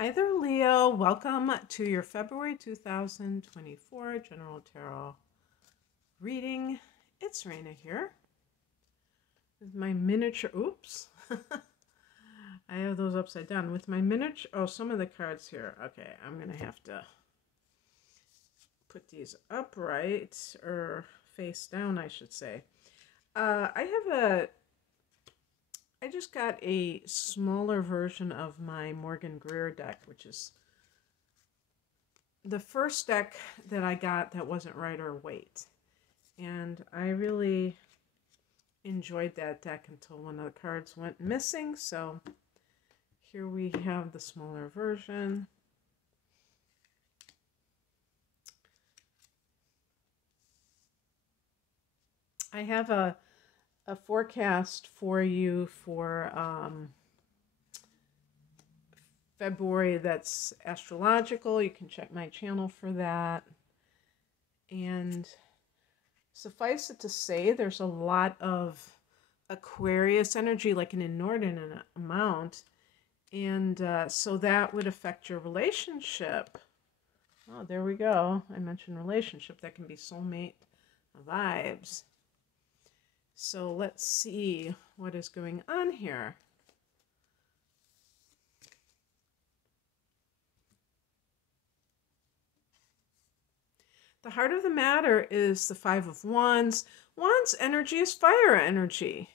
Hi there, Leo. Welcome to your February 2024 General Tarot reading. It's Raina here with my miniature. Oops. I have those upside down. With my miniature. Oh, some of the cards here. Okay, I'm going to have to put these upright or face down, I should say. I just got a smaller version of my Morgan Greer deck, which is the first deck that I got that wasn't Rider Waite. And I really enjoyed that deck until one of the cards went missing. So here we have the smaller version. I have a forecast for you for February that's astrological. You can check my channel for that. And suffice it to say, there's a lot of Aquarius energy, like an inordinate amount. And so that would affect your relationship. Oh, there we go. I mentioned relationship. That can be soulmate vibes. So let's see what is going on here. The heart of the matter is the Five of Wands. Wands energy is fire energy.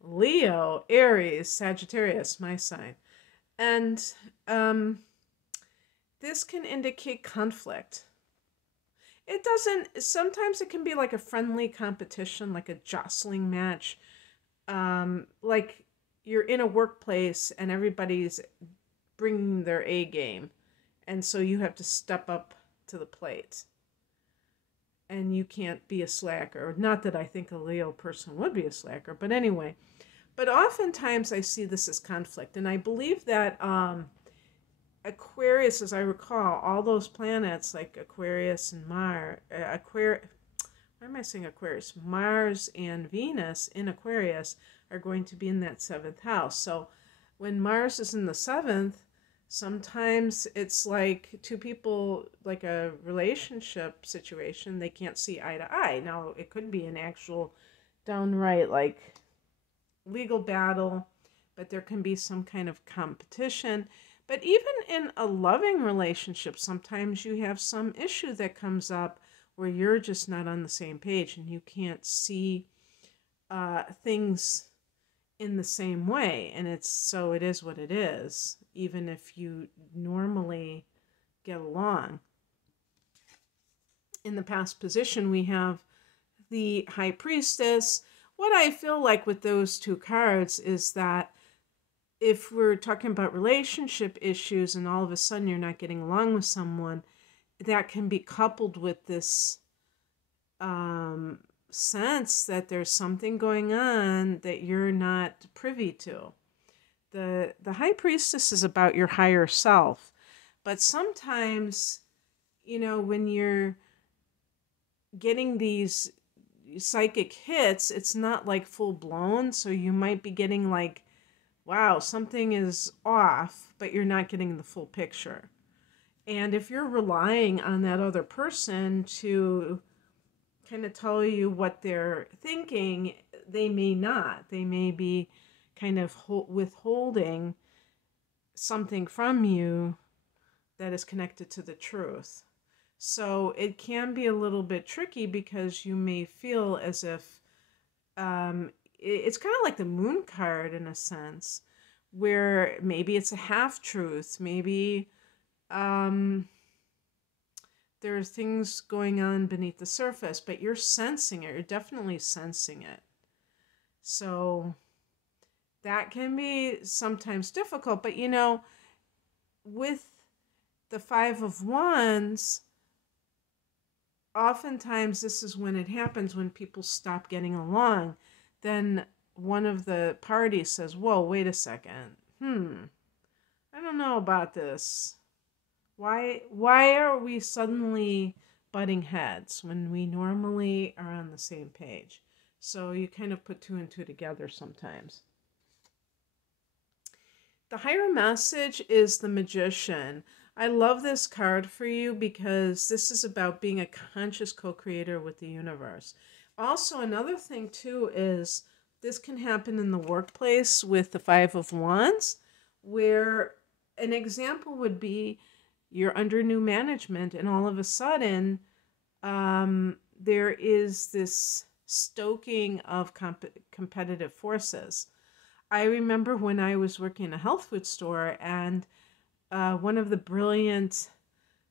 Leo, Aries, Sagittarius, my sign. And this can indicate conflict. It doesn't, sometimes it can be like a friendly competition, like a jostling match. Like you're in a workplace and everybody's bringing their A game. And so you have to step up to the plate. And you can't be a slacker. Not that I think a Leo person would be a slacker, but anyway. But oftentimes I see this as conflict. And I believe that Aquarius, as I recall, all those planets like Aquarius and Mars, why am I saying Aquarius? Mars and Venus in Aquarius are going to be in that 7th house. So when Mars is in the 7th, sometimes it's like two people, like a relationship situation, they can't see eye to eye. Now, it could be an actual downright like legal battle, but there can be some kind of competition. But even in a loving relationship, sometimes you have some issue that comes up where you're just not on the same page and you can't see things in the same way. And it is what it is, even if you normally get along. In the past position, we have the High Priestess. What I feel like with those two cards is that if we're talking about relationship issues and all of a sudden you're not getting along with someone, that can be coupled with this sense that there's something going on that you're not privy to. The High Priestess is about your higher self. But sometimes, you know, when you're getting these psychic hits, it's not like full blown. So you might be getting like, wow, something is off, but you're not getting the full picture. And if you're relying on that other person to kind of tell you what they're thinking, they may not. They may be kind of withholding something from you that is connected to the truth. So it can be a little bit tricky because you may feel as if it's kind of like the Moon card in a sense, where maybe it's a half-truth, maybe there are things going on beneath the surface, but you're sensing it. You're definitely sensing it. So that can be sometimes difficult, but you know, with the Five of Wands, oftentimes this is when it happens, when people stop getting along. Then one of the parties says, whoa, wait a second. I don't know about this. Why are we suddenly butting heads when we normally are on the same page? So you kind of put two and two together sometimes. The higher message is the Magician. I love this card for you because this is about being a conscious co-creator with the universe. Also, another thing too is this can happen in the workplace with the Five of Wands, where an example would be you're under new management and all of a sudden there is this stoking of competitive forces. I remember when I was working in a health food store, and one of the brilliant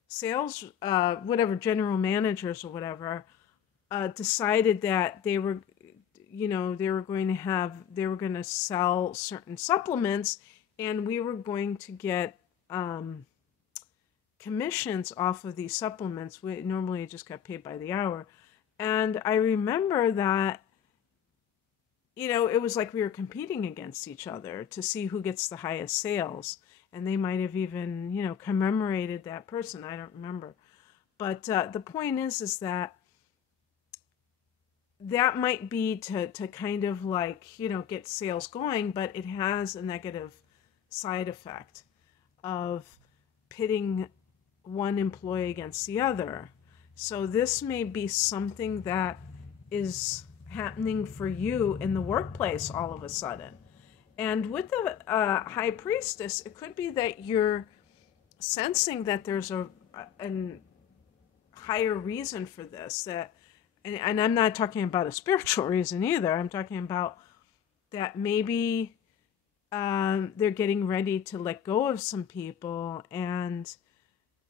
sales, whatever, general managers or whatever, decided that they were, they were going to sell certain supplements, and we were going to get commissions off of these supplements. We normally just got paid by the hour. And I remember that, it was like we were competing against each other to see who gets the highest sales. And they might have even, commemorated that person. I don't remember. But the point is that might be to kind of like, get sales going, but it has a negative side effect of pitting one employee against the other. So this may be something that is happening for you in the workplace all of a sudden. And with the High Priestess, it could be that you're sensing that there's a higher reason for this. And I'm not talking about a spiritual reason either. I'm talking about that maybe they're getting ready to let go of some people, and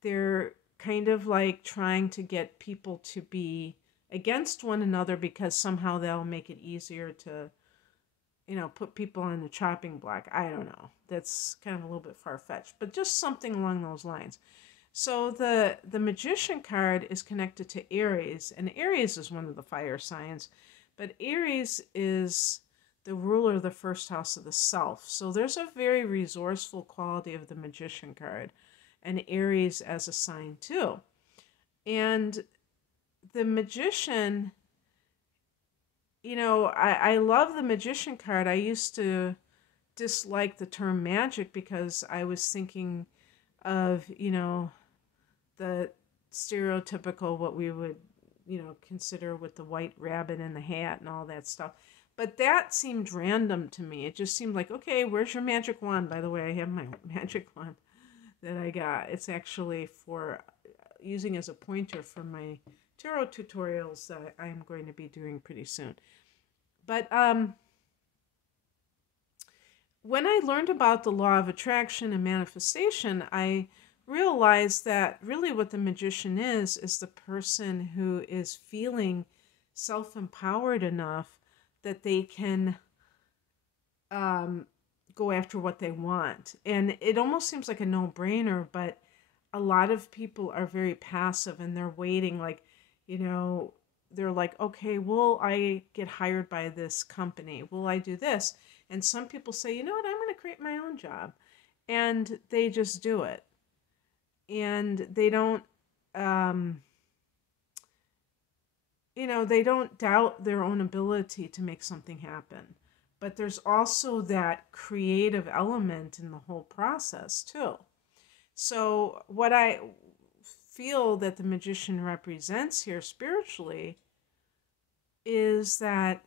they're kind of like trying to get people to be against one another because somehow they'll make it easier to, put people on the chopping block. I don't know. That's kind of a little bit far-fetched, but just something along those lines. So the Magician card is connected to Aries, and Aries is one of the fire signs, but Aries is the ruler of the first house of the self. So there's a very resourceful quality of the Magician card, and Aries as a sign too. And the Magician, I love the Magician card. I used to dislike the term magic because I was thinking of, the stereotypical, what we would, consider with the white rabbit in the hat and all that stuff. But that seemed random to me. It just seemed like, okay, where's your magic wand? By the way, I have my magic wand that I got. It's actually for using as a pointer for my tarot tutorials that I'm going to be doing pretty soon. But when I learned about the law of attraction and manifestation, I realized that really what the Magician is the person who is feeling self-empowered enough that they can go after what they want. And it almost seems like a no-brainer, but a lot of people are very passive and they're waiting, like, they're like, okay, will I get hired by this company? Will I do this? And some people say, you know what, I'm going to create my own job. And they just do it. And they don't, they don't doubt their own ability to make something happen. But there's also that creative element in the whole process too. So what I feel that the Magician represents here spiritually is that,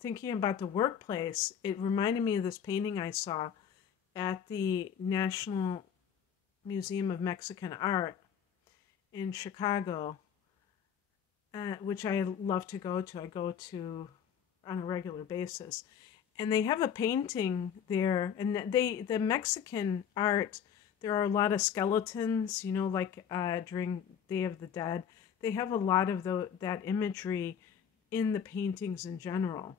thinking about the workplace, it reminded me of this painting I saw at the National Museum of Mexican Art in Chicago, which I love to go to. I go to on a regular basis. And they have a painting there, and the Mexican art, there are a lot of skeletons, like during Day of the Dead. They have a lot of that imagery in the paintings in general.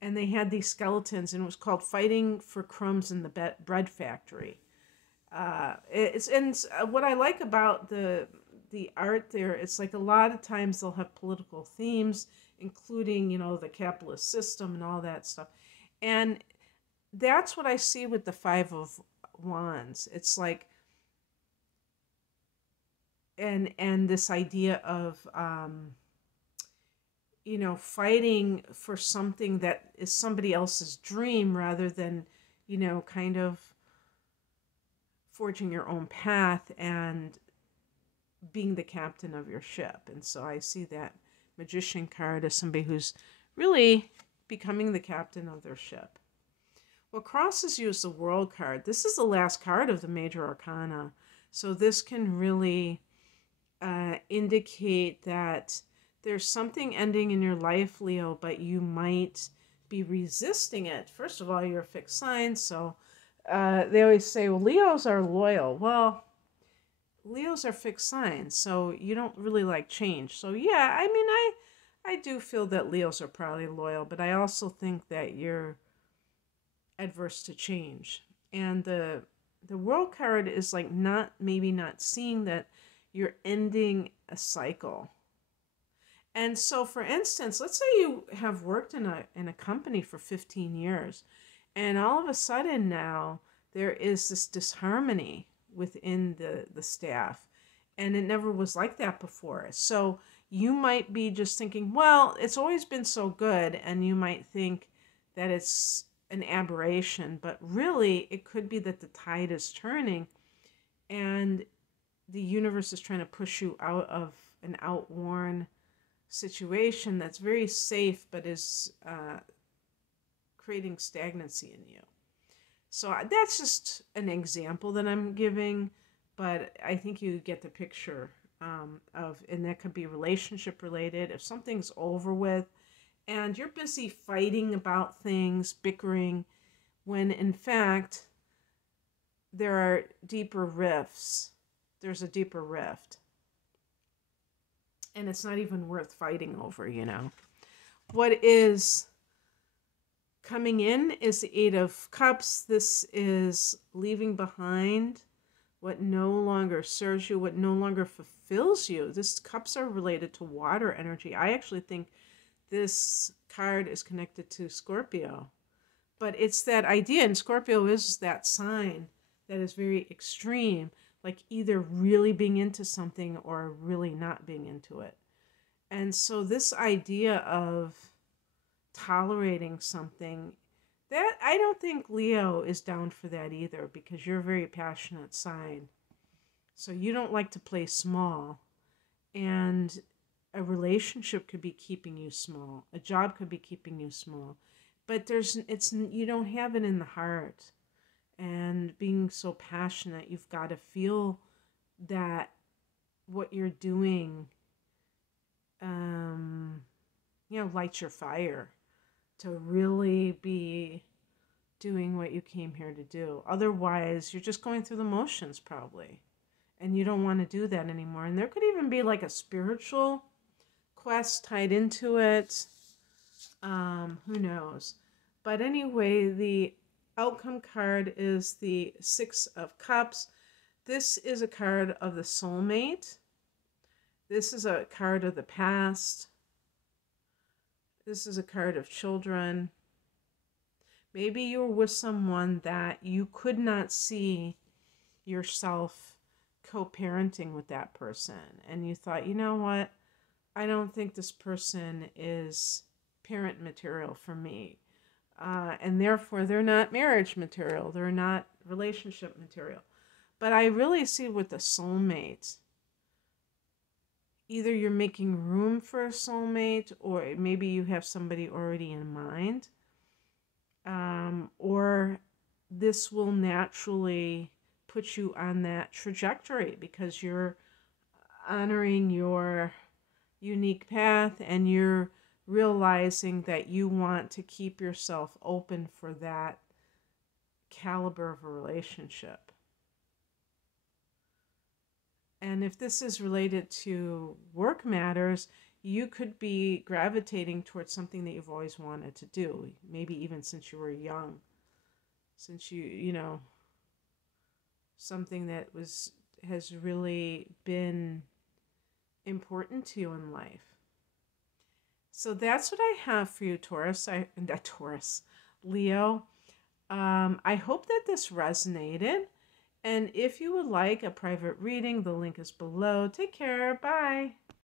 And they had these skeletons, and it was called Fighting for Crumbs in the Bread Factory. What I like about the art there, it's like a lot of times they'll have political themes, including, the capitalist system and all that stuff. And that's what I see with the Five of Wands. It's like, and this idea of, fighting for something that is somebody else's dream rather than, kind of forging your own path and being the captain of your ship. And so I see that Magician card as somebody who's really becoming the captain of their ship. What crosses you is the World card. This is the last card of the Major Arcana. So this can really indicate that there's something ending in your life, Leo, but you might be resisting it. First of all, you're a fixed sign, so they always say, well, Leos are loyal. Well, Leos are fixed signs, so you don't really like change. So yeah, I mean, I do feel that Leos are probably loyal, but I also think that you're adverse to change. And the World card is like maybe not seeing that you're ending a cycle. And so, for instance, let's say you have worked in a company for 15 years, and all of a sudden now there is this disharmony within the staff, and it never was like that before. So you might be just thinking, well, it's always been so good, and you might think that it's an aberration, but really it could be that the tide is turning and the universe is trying to push you out of an outworn situation that's very safe but is creating stagnancy in you. So that's just an example that I'm giving, but I think you get the picture and that could be relationship related. If something's over with and you're busy fighting about things, bickering, when in fact there are deeper rifts. There's a deeper rift. And it's not even worth fighting over, What is coming in is the Eight of Cups. This is leaving behind what no longer serves you, what no longer fulfills you. This cups are related to water energy. I actually think this card is connected to Scorpio. But it's that idea, and Scorpio is that sign that is very extreme, like either really being into something or really not being into it. And so this idea of tolerating something, that I don't think Leo is down for that either, because you're a very passionate sign. So you don't like to play small. And a relationship could be keeping you small. A job could be keeping you small. But you don't have it in the heart. And being so passionate, you've got to feel that what you're doing, lights your fire to really be doing what you came here to do. Otherwise, you're just going through the motions probably. And you don't want to do that anymore. And there could even be like a spiritual quest tied into it. Who knows? But anyway, the outcome card is the Six of Cups. This is a card of the soulmate. This is a card of the past. This is a card of children. Maybe you're with someone that you could not see yourself co-parenting with that person. And you thought, you know what? I don't think this person is parent material for me. And therefore, they're not marriage material. They're not relationship material. But I really see with the soulmate, either you're making room for a soulmate, or maybe you have somebody already in mind, or this will naturally put you on that trajectory because you're honoring your unique path and you're realizing that you want to keep yourself open for that caliber of a relationship. And if this is related to work matters, you could be gravitating towards something that you've always wanted to do, maybe even since you were young, since something that has really been important to you in life. So that's what I have for you, Leo. I hope that this resonated. And if you would like a private reading, the link is below. Take care. Bye.